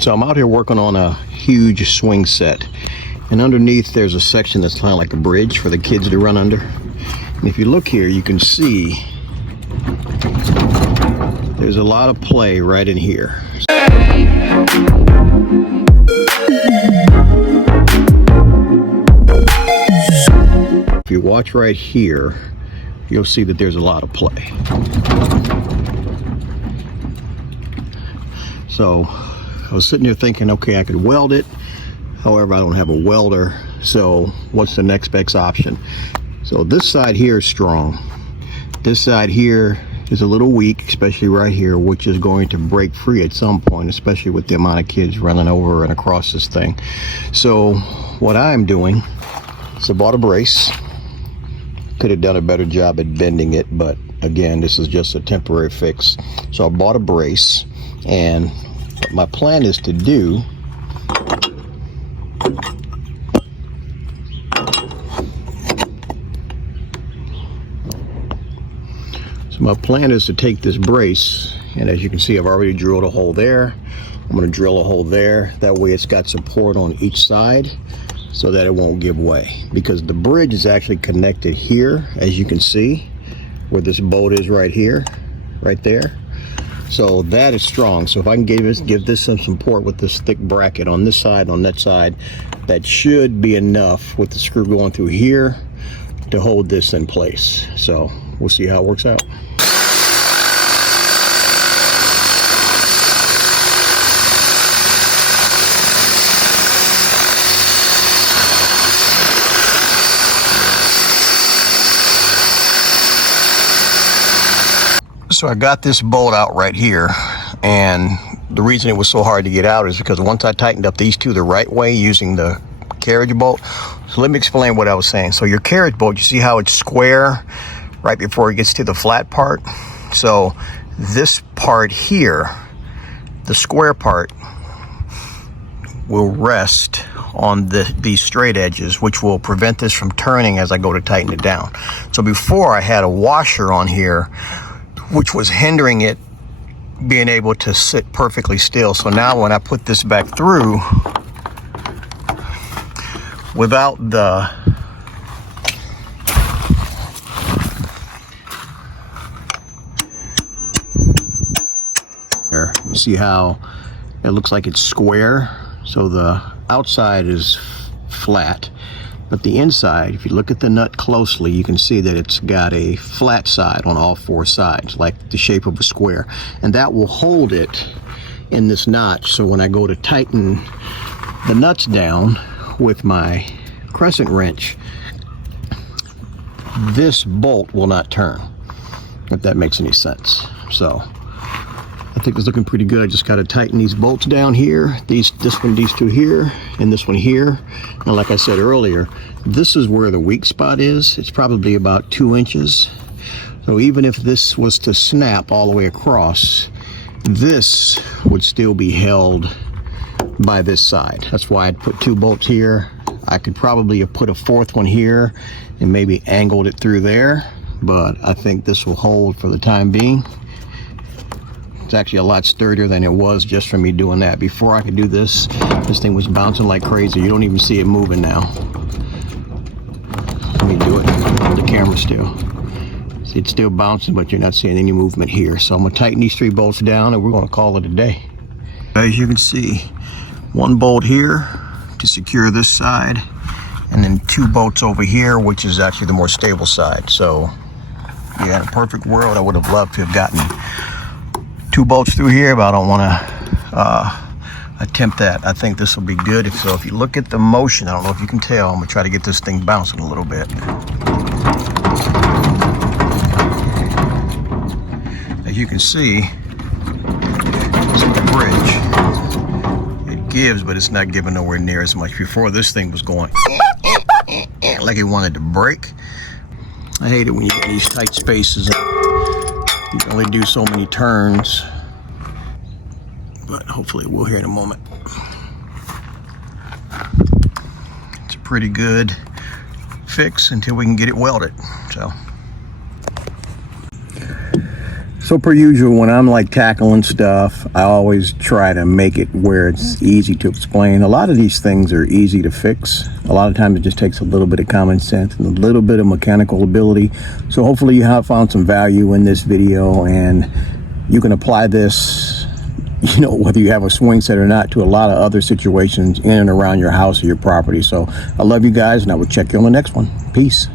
So I'm out here working on a huge swing set, and underneath there's a section that's kind of like a bridge for the kids to run under. And if you look here, you can see there's a lot of play right in here. If you watch right here, you'll see that there's a lot of play. So I was sitting there thinking, okay, I could weld it. However, I don't have a welder. So what's the next best option? So this side here is strong. This side here is a little weak, especially right here, which is going to break free at some point, especially with the amount of kids running over and across this thing. So what I'm doing is I bought a brace. Could have done a better job at bending it, but again, this is just a temporary fix. So I bought a brace, and what my plan is to do take this brace, and as you can see, I've already drilled a hole there. I'm going to drill a hole there. That way it's got support on each side so that it won't give way, because the bridge is actually connected here, as you can see, where this bolt is right here, right there. So that is strong. So if I can give this some support with this thick bracket on this side, on that side, that should be enough with the screw going through here to hold this in place. So we'll see how it works out. So I got this bolt out right here, and the reason it was so hard to get out is because once I tightened up these two the right way using the carriage bolt. So let me explain what I was saying. So your carriage bolt, you see how it's square right before it gets to the flat part? So this part here, the square part, will rest on these straight edges, which will prevent this from turning as I go to tighten it down. So before, I had a washer on here which was hindering it being able to sit perfectly still. So now when I put this back through, without the there, you see how it looks like it's square? So the outside is flat, but the inside, if you look at the nut closely, you can see that it's got a flat side on all four sides, like the shape of a square. And that will hold it in this notch. So when I go to tighten the nuts down with my crescent wrench, this bolt will not turn, if that makes any sense. So I think it's looking pretty good. I just got to tighten these bolts down here, these two here, and this one here. And like I said earlier, this is where the weak spot is. It's probably about 2 inches. So even if this was to snap all the way across, this would still be held by this side. That's why I'd put 2 bolts here. I could probably have put a 4th one here and maybe angled it through there, but I think this will hold for the time being. It's actually a lot sturdier than it was just from me doing that. Before I could do this, this thing was bouncing like crazy. You don't even see it moving now. Let me do it on the camera still. See, it's still bouncing, but you're not seeing any movement here. So I'm gonna tighten these 3 bolts down and we're gonna call it a day. As you can see, 1 bolt here to secure this side, and then 2 bolts over here, which is actually the more stable side. So yeah, in a perfect world, I would have loved to have gotten 2 bolts through here, but I don't want to attempt that. I think this will be good. If you look at the motion, I don't know if you can tell, I'm gonna try to get this thing bouncing a little bit. As you can see, it's like a bridge. It gives, but it's not giving nowhere near as much. Before, this thing was going like it wanted to break. I hate it when you get these tight spaces. You can only do so many turns, but hopefully we'll hear in a moment. It's a pretty good fix until we can get it welded. So per usual, when I'm like tackling stuff, I always try to make it where it's easy to explain. A lot of these things are easy to fix. A lot of times it just takes a little bit of common sense and a little bit of mechanical ability. So hopefully you have found some value in this video, and you can apply this, you know, whether you have a swing set or not, to a lot of other situations in and around your house or your property. So I love you guys, and I will check you on the next one. Peace.